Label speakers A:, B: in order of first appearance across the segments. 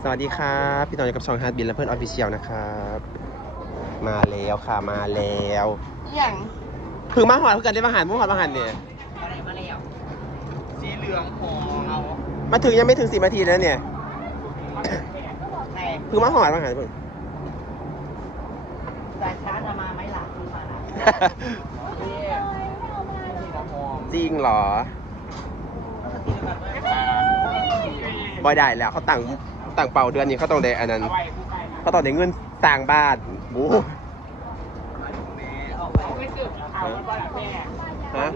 A: สวัสดีครับพี่น้องอยู่กับช่องฮาร์ดบินและเพื่อนออฟฟิเชียลนะครับมาแล้วค่ะมาแล้ว
B: อย่าง
A: เพิ่งมาหอดเพิ่งกันได้มาหันเมื่อหอดมาหันเนี่ย
B: อะไรมาแล้วสีเหลืองหอมเอา
A: มาถึงยังไม่ถึง10 นาทีแล้วเนี่ย
B: แต่
A: เพิ่งมาหอดมาหันเพิ่ง
B: สายชาร์จมาไหมล่ะคือมานะ
A: จริงเหรอบอยได้แล้วเขาตั้งเป่าเดือนนี้เขาต้องได้อันนั้นเขาต้องได้เงินสร้างบ้านโอ้ฮะ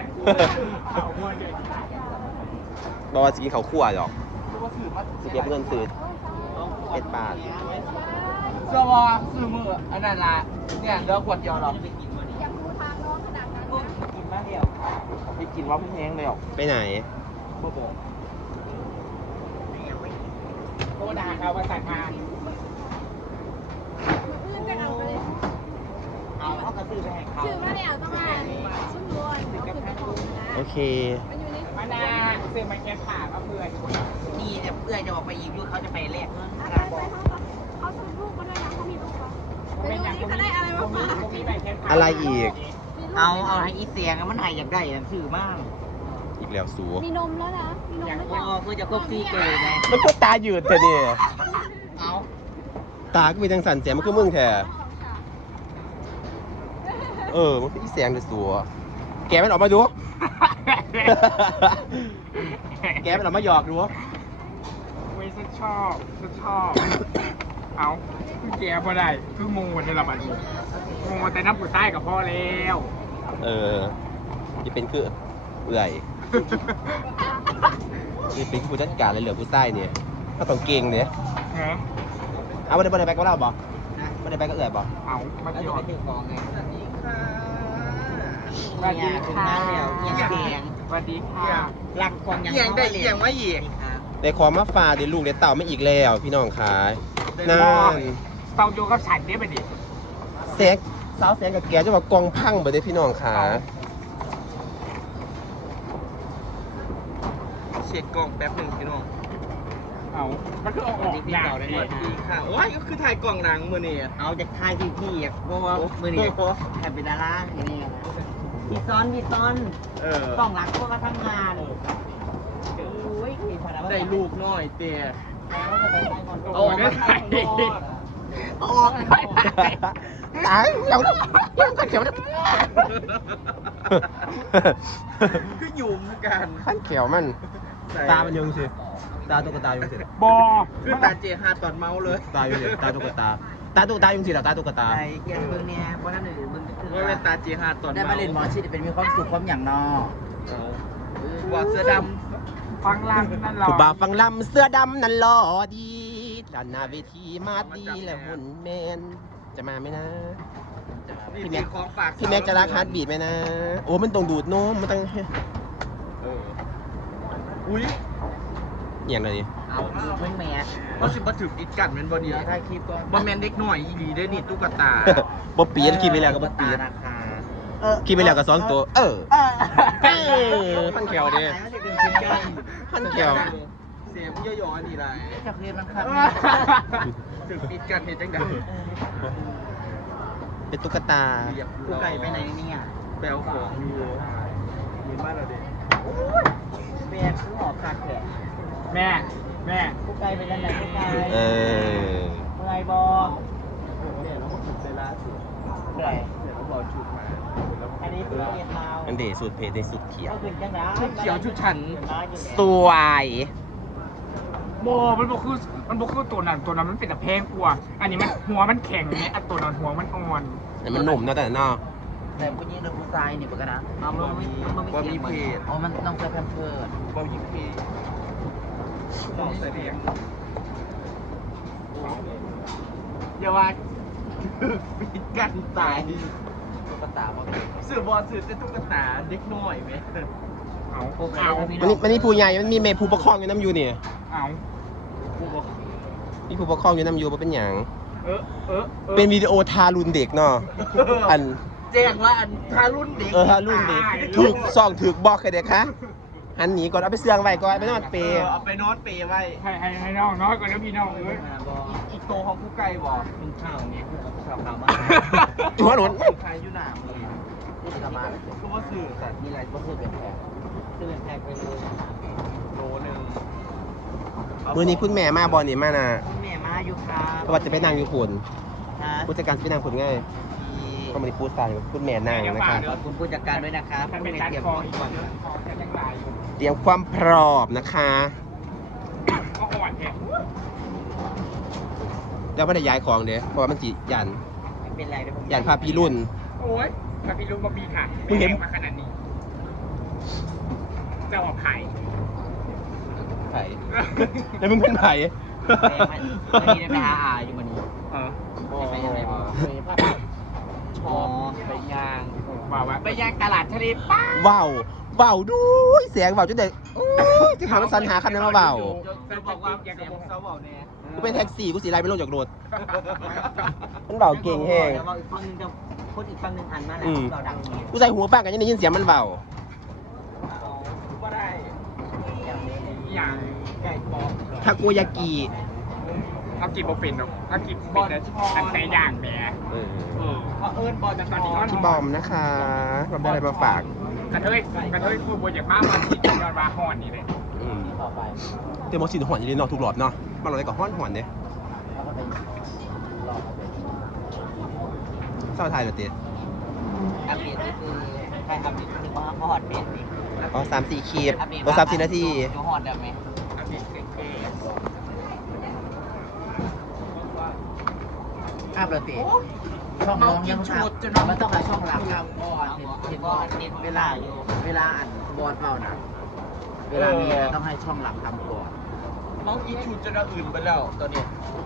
A: บอกว่าสกินเขาคั่วหรอกสเก็บเงินซื้อ1 บาท
B: สวอคือมืออันนั้นละเนี่ยเลือกขวดเดียวหรอไปกินมาดิอยากดูทางน้องขนาดนั้นนะกินมาเดียวไปกินว่าพี่แห้งเลยหรอ
A: ไปไหน
B: บ่บอกโคดาเขาประสานงานเอากระซื้อไปให้เขา
C: ชื่อมาเนี่ยต้องมาชุ่มรวน
A: โอเค
B: มานาซื้อมาแค่ผ่าก็เพื่อนนี่จะเพื่อนจะบอกไปอีกลูกเขาจะไปแลกเงิน
C: เขาชมลูกก็ได้นะเขามีลูกไปดูนี่เขาได้อะไรมาฝาก
A: อะไรอีก
B: เอาให้อีเสียงมันหายอยากได้ชื่อมาก
A: อีกแล้วสู
C: มีนมแล้วนะมีนมไม่
B: พอคือจะครบ4 เกยไง
A: มันก็ตาหยืดแต่เนี่ย
B: เอา
A: ตาก็มีทางสั่นเสียมันก็มึงแท้มันเป็นอีแสงแต่สัวแกมันออกมาดู แกมันออกมาหยอกดู
B: เว้ยฉันชอบเอาแกพอได้คือมูในระบาดมูแต่น้ำปุ๋ยใต้กับพ่อแล้ว
A: จะเป็นคือเอื่อยจะเป็นผู้จัดการเลยเหลือผู้ใต้เนี่ยถ้าต้องเก่งเนี่ยเอาไม่ได้ไปกับเราบ่ไม่ได้ไปกับเอื่อยบ่
B: เอามาที่ไปถือของไงสวัสดีค่ะสวัสดีค่ะเสียงสวัสดีค่ะหลักของยังได้เสียงว่าอีก
A: ได้ความมาฝากได้ลูกได้เต่าไม่อีกแล้วพี่น้องขายนั่น
B: เต่าโยกับฉันเนี่ยไปดิ
A: แสงสาวแสงกับแกจะว่ากองพังไปได้พี่น้องขา
B: เช็คกล่องแป๊บหนึ่งพี่น้องเอามันคือเอาออกอย่างดีค่ะโอ้ยก็คือถ่ายกล่องหนังมือนี่เอาจากถ่ายพี่เพราะว่ามือนี่ถ่ายเป็นดาราอย่างนี้พี่ซ้อนกล่องหลังพวกเราทำงานได้ลูกน้อยเตี้ยโอ้ได้ถ่ายออกไป
A: ตายเราขั้นเขียว
B: คือยุ่มกัน
A: ขั้นเขียวมันตามันยังสิตาตุ๊กตายังสิ
B: บอคือตาเจฮาตอนเมาเลย
A: ตายังสิตาตุ๊กตายังสิหรอตาตุ๊กตา
B: ไอ้เกียร์เบิ้งเนี่ยเพราะนั่นหนึ่งเบิ้งก็คือว่าตาเจฮาตอนได้มาเล่นหมอชิดเป็นมีความสุขความอย่างนอบอเสื้อดำฟังลำนั่นหรอ
A: ผู้บ่าวฟังลำเสื้อดำนั่นหล่อดีด้านหน้าเวทีมาดีและหุ่นแมนจะมาไหมนะพี่แม็กจะรักฮาร์ดบีทไหมนะโอ้มันต้องดูดนมมันต้อง
B: อุ้ย
A: อย่างไรดิ
B: เอาเพิ่งแม่ก็สิบัถึกอิดกัดเป็นบอดี้ถ่ายคลิปก็บอแมนเด็กหน่อยอีดีได้นี่ตุ๊กตา
A: บ๊อบปีนคิดไปแล้วก็บ๊อบปีนคิดไปแล้วก็2 ตัวพันเขียวดิพันเขียว
B: เสียงย่อๆนี่ไรจะเรียนมันครับถึกอิดกัดเห็นจังไง
A: เป็นตุ๊กตา
B: ตุ๊กไก่ไปไหนเนี่ยแปลวของอยู่เห็นบ้านเราเด็กแม่คือหอบขาดแขนแม่ตุ๊กไก่ไปยังไงตุ๊กไก่เมื่อยบอเนี่ยเราบอกเซล่าสุดเมื่อยเดี๋ยวเราบอกชุดมาอันนี้คือเอ็ดลาว
A: อันเดสุดเพจในสุดเขียว
B: ชุดเขียวชุดฉัน
A: สวย
B: โบมันบอกคือตัวนั้นมันเป็นแต่แพงกว่าอันนี้มันหัวมันแข็งเนี่ยตัวนั้นหัวมันอ่อน
A: แต่มันหนุ่มนะแต่นอก
B: แต่ผู้หญิงกับผู้ชายนี่ปกตินะมันมีเพจอ๋อมันต้องใช้แพมเพิร์ดบอลยิงเพจต้องใส่เพียงอย่าว่าปิดกันตายตุ๊กตาสื่อบอลสื่อจะตุ๊กตาเด็กน้อยไหม
A: มันนี่ผู้ใหญ่มันมีเมย์ผู้ปกครองอยู่น้ำยูนี่นี่ผู้ปกครองอยู่น้ำยูมันเป็นอย่างเป็นวิดีโอทารุณเด็กเนาะ
B: แจ้งว่าอันทารุณเด็ก
A: ทารุณเด็กถูกส่องถูกบอกใครเด็กคะหันหนีก่อนเอาไปเสื่องไว้ก่อนไปนอนเป
B: เอาไปนอนเปย์ไว้
D: ให้น้องน้อยกว่าแล้วพี่น้องเอ้ย
B: อีกโตของผู้ไก่บ่เป็นข้าวนี้ข้าวขาวมา
A: หัวหนุน
B: ใครอยู่หน้ามือนี่จะมาก็ว่าสื่อแต่มีอะไรก็สื่อเป็นแพงสื่อเป็นแพงไปเลยโลนึง
A: มื้อนี้คุณแม่มาบอลนี่มานะ
B: แม่มาอยู่ครับ
A: เพราะว่าจะไปนั่งอยู่ฝุ่น
B: ฮะ
A: ผู้จัดการจะไปนั่งฝุ่นง่ายก็มาในพูดสั่งคุณแม่นั่งนะครับ
B: ขอบคุณผู้จัดการด้วยนะครับ
D: มันเป็นการ
B: เตรียม
D: คอ
B: ของ
D: อีก
B: ก่อน
D: คอจะยังไง
A: เตรียมความพร้อมนะคะ
D: ก็อ่อนแท้
A: แล้วไม่ได้ย้ายของเด้เพราะว่ามันจียัน
B: ไม่เป็นไรเดี๋ยวผม
A: ยันพาพี่รุ่น
D: โอ้ยมาพี่รู้มาพี่ค่ะ
A: มึงเห็น
D: มาขนาดนี้เจ้าออกไผ่
A: ไผ่แล้วมึงเป็นไผ่
B: วันนี้ได้ไปหาอาอยู่วันนี้ ไปยังไงบ้างชอบไปย่าง
D: ว่าว่า
B: ไปย่างตลาดทะเลป้า
A: ว้าวว้าวด้วยเสียงว้าวจนเด็กโอ้ยจะหามันสันหาคำนั้นมาว้าว
B: จะบอกว่าเสียงเขาบอกเนี่ย
A: กูเป็นแท็กซี่กูสีไรไม่ลงจากรถมันเบาเก่งแห้ง
B: เดี๋ยวบอกอีกฝั่งนึงจะพูดอีกฝั่งนึงหันมาแหละเราดังนี้
A: กูใส่หูฟังกันยังได้ยินเสียงมันเบา
B: ก็ได้
D: อย่าง
B: ไก่ปอก
A: ทาโกยากิ
D: เอากินบ่เป็นหรอกเอากินเป็นแล้วอันแต่อย่างแหม
B: เพราะเอิญบอลจะตอนนี้
A: พี่บอมนะคะเราได้อะไรมาฝาก
D: กระเทยพูดบนอย่างมากมาที่ยอดบาฮอนนี่เลย
B: ต่อไป
A: เตรียมมาสินหอนอยู่ในนอกทุกรอบเนาะมาเราได้กับห้อนหอนเนี่ย
B: แล้วก็ไปรอ
A: เศร้าไทยเหรอเต้
B: อัปเดตก็คือใครอัปเดตคือว่าเขาฮอตเปลี่ยนนี่
A: อ๋อ3-4คลิปอ๋อ3-4นาที
B: เขาฮอตได้ไหม
D: อันนี้เก๋
B: อัปเดตช่องน้องยังชุดจนมันต้องหาช่องหลักครับบอลเห็นบอลนิดเวลาอยู่เวลาอ่านบอลเปล่านะเวลามีต้องให้ช่องหลักทำก่อนน้องกินชุดจนอื่นไปแล้วตอนนี้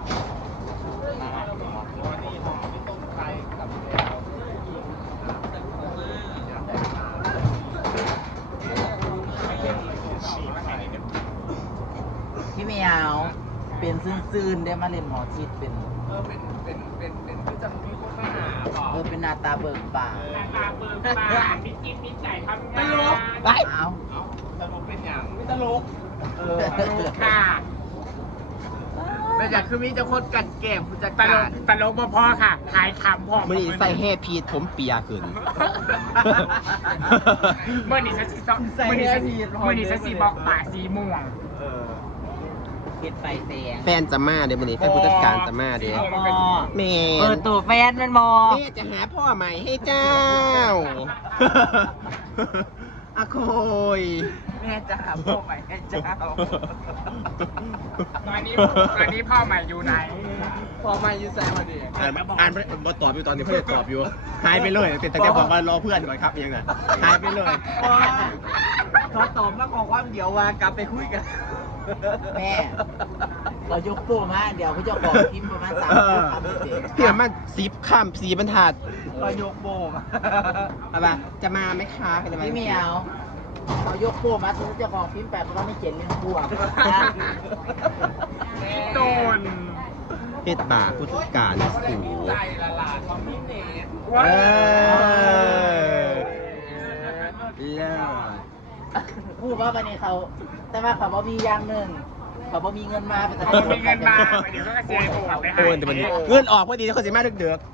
B: พี่เมียวเป็นซื่นๆได้มาเล่นหมอชิดเป็นคือจะมีคนมาหาเป็นหน้าตาเบิกบาน
D: หน้าตาเบิกบานมีจิตมีใจทำงาน
B: ไปเอา
D: ตลกเป็นอย่างไม่ตลก
B: ตลก
D: ค่ะ
B: ไม่ใช่คือมีแต่คนกัดแกล้งผู้จัด
D: ตล
B: การ
D: กตลกบ่พอค่ะขายคำพ่อ
A: มันนี่ใส่แห่พีดผมเปียขึ้น
D: เมื่อนี้ฉันสิบอกป่าสีม่วง
B: คิดไปเสียง
A: แฟนจะมาเดี๋ยวมันนี่แฟนผู้จัดการจะมาเดี๋ยวแม่
B: เปิดตัวแฟนมันมอ
A: แม่จะหาพ่อใหม่ให้เจ้าอะโคย
B: แม่จะหาพ่อใหม่ให้เจ้า
D: ตอนนี้พ่อใหม่อยู่ไหน
B: พ่อใหม่ยูไซมาดิ
A: อ่านบตอบอยู่ตอนนี้เพื่อนตอบอยู่หายไปเลยแต่แกบอกว่ารอเพื่อนก่อนครับเองน่ะหายไปเลย
B: เขาตอบแล้วขอความเดี๋ยวว่ากลับไปคุยกันแม่เรายกโป้มาเดี๋ยวเขาจะบอกพิมพ์ประมาณ3 คำเด็ก
A: เพี่มัน10 ข้าม4 บรรทัด
B: เรายกโป้มา
A: เอาป่ะจะมาไหมคะใครจะมา
B: พี่เมียวเรายกโป้มาถึงจะบอกพิมพ์8เราไม่เขียนเรื่องบวก
D: โดน
A: เพชรบ่าผู้จัดการสู
D: ใจละลาคอมมิเนต
A: เออเลิศ
B: พูดว่าวันนี้เขาแต่ว่าเขาบ่มีอย่างหนึ่งเขาบ่มีเงินมาเป็น
D: เขามีเงินมาเดี๋ยวก็เสียโอนไปให้
A: โอนแต่มันเงินออกพอดีเขาสิมาเดือก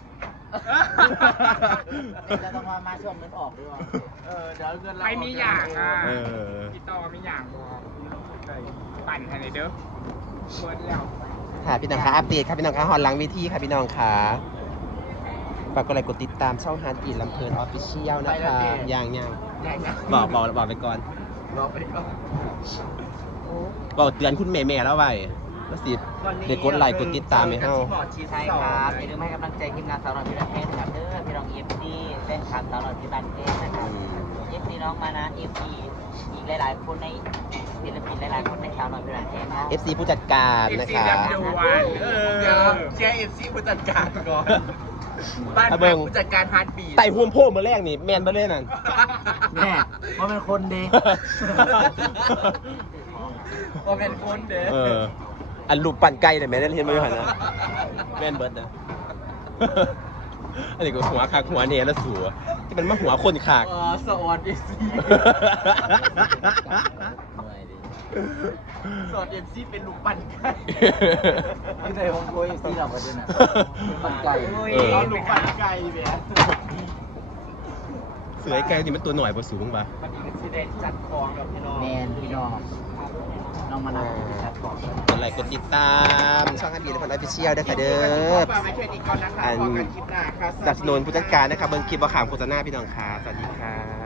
B: เราต้องมาช่วงเงินออกด้วยเดี๋ยวเงินเรา
D: ไม่มีอย่างอ่ะ
A: เออ
D: พี่ต่อมีอย่างบอกปั่นให้เลยเด้อเปิดแล้ว
A: ค่ะพี่น้องคะอัปเดตค่ะพี่น้องคะฮอนหลังเวทีค่ะพี่น้องค่ะฝากกดไลค์กดติดตามช่องฮาร์ดอีลำเพลินออฟฟิเชียลนะคะยังบอกไปก่อน
B: บอกไปก่อน
A: บอกเตือนคุณแม่แล้วไว้ว่าสิเด็กกดไลค์กดติดตามให้เฮา
B: ใช่ครับอย่าลืมให้กำลังใจทีมงานสาวน้อยพิรันเทศนะครับเด้อพี่น้อง EFC เล่นขับสาวน้อยพิรันเทศนะครับ EFC น้องมานะ EFC อีกหลายๆคนในศิลปินหลายๆคนในสาวน้อยพิรันเทศนะ
A: FC ผู้จัดการนะคะ
B: เดี๋ยวเชียร์ EFC ผู้จัดการก่อนบ้านผู้จัดการฮาร์ดบีท
A: ไต่ห่วมโพ่มาแรกนี่แมนบ่เล่นนั่น
B: แม่เพราะเป็นคนดีเพราะเป็นคนเด้
A: อันรูปปั่นไก่เนี่ยแม่ได้เห็นมาอยู่หันนะแม่นเบิร์ดนะอันนี้ก็หัวคากหัวเนรแล้วสัวที่มันมาหัวคนคาก
B: สอดเอซีสอดเอซีเป็นลูกปั่นไก่ที่ไหนของโวยเอซีเราประเด็นน่ะปั่นไก่ลูกปั่นไก่เบีย
A: เสือไอ้ไก่นี่มันตัวหน่อยบ่สูงปะ
B: มันอีกสิได้จัดของแบบพี่น้องแมนพี่น้องน้องมานั่งจัดของ
A: กดไลค์กดติดตามช่องอาบีและพันไอพิเชียลด้วยค่ะเด้อ
B: ฝากไว้แค่นี้ก่อนนะคะพอกันคลิปหน้าค่ะ
A: สนับสนุนผู้จัดการนะครับเบิ่งคลิปว่าขามโฆษณาพี่น้องค่ะสวัสดีค่ะ